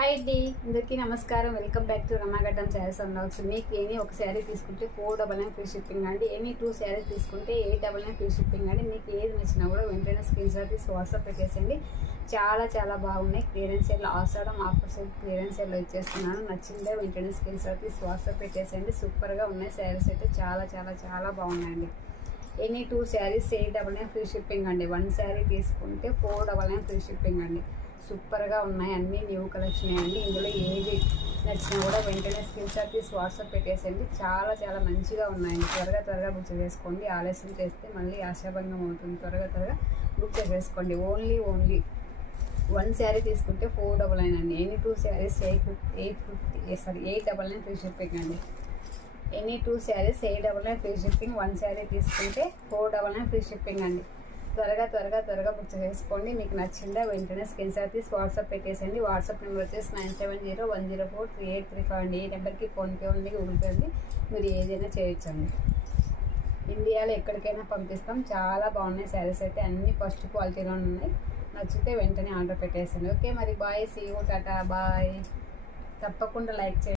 Hi అండి, అందరికీ నమస్కారం. Welcome back to Ramaghattam saris and blogs. మీకు ఎనీ ఒక శారీ తీసుకుంటే 499 ఫ్రీ షిప్పింగ్ అండి. ఎనీ 2 శారీస్ తీసుకుంటే 899 ఫ్రీ షిప్పింగ్ అండి. మీకు ఏది నచ్చినా కూడా వెంటనే స్క్రీన్ షాట్ తీసి వాట్సాప్ పెట్టేసండి. చాలా బాగున్నాయి. క్లియరెన్స్ సేల్లో ఆషాఢం ఆఫర్ సేల్ క్లియరెన్స్ సేల్లో ఇచ్చేస్తున్నాను. నచ్చిందే వెంటనే స్క్రీన్ షాట్ తీసి వాట్సాప్ పెట్టేసండి. సూపర్గా ఉన్నాయి శారీస్ అయితే చాలా బాగున్నాయండి. ఎనీ 2 శారీస్ 899 ఫ్రీ షిప్పింగ్ అండి. 1 శారీ తీసుకుంటే 499 ఫ్రీ షిప్పింగ్ అండి. సూపర్గా ఉన్నాయి, అన్నీ న్యూ కలెక్షన్ అండి. ఇందులో ఏది నచ్చినా కూడా వెంటనే స్క్రీన్ షాట్ తీసి వాట్సాప్ పెట్టేసండి. చాలా మంచిగా ఉన్నాయండి. త్వరగా బుక్ చేసుకోండి. ఆలస్యం చేస్తే మళ్ళీ ఆశాభంగం అవుతుంది. త్వరగా బుక్ చేసేసుకోండి. ఓన్లీ 1 శారీ తీసుకుంటే 499 అండి. ఎనీ 2 శారీస్ 899 ఫ్రీ షిప్పింగ్ అండి. Any 2 saris 899 free shipping. 1 sari తీసుకుంటే 499 ఫ్రీ షిప్పింగ్ అండి. త్వరగా బుక్ చేసుకోండి. మీకు నచ్చిందా వెంటనే స్క్రీన్ షాట్ తీసి వాట్సాప్ పెట్టేసండి. వాట్సాప్ నెంబర్ వచ్చేసి 9701043835 అండి. ఈ నెంబర్కి ఫోన్పే ఉంది, గూగుల్ పే ఉంది. మీరు ఏదైనా చేయొచ్చండి. ఇండియాలో ఎక్కడికైనా పంపిస్తాం. చాలా బాగున్నాయి శారీస్ అయితే, అన్ని ఫస్ట్ క్వాలిటీలో ఉన్నాయి. నచ్చితే వెంటనే ఆర్డర్ పెట్టేసండి. ఓకే మరి బాయ్, సీ యూ, టాటా బాయ్. తప్పకుండా లైక్ చేయండి.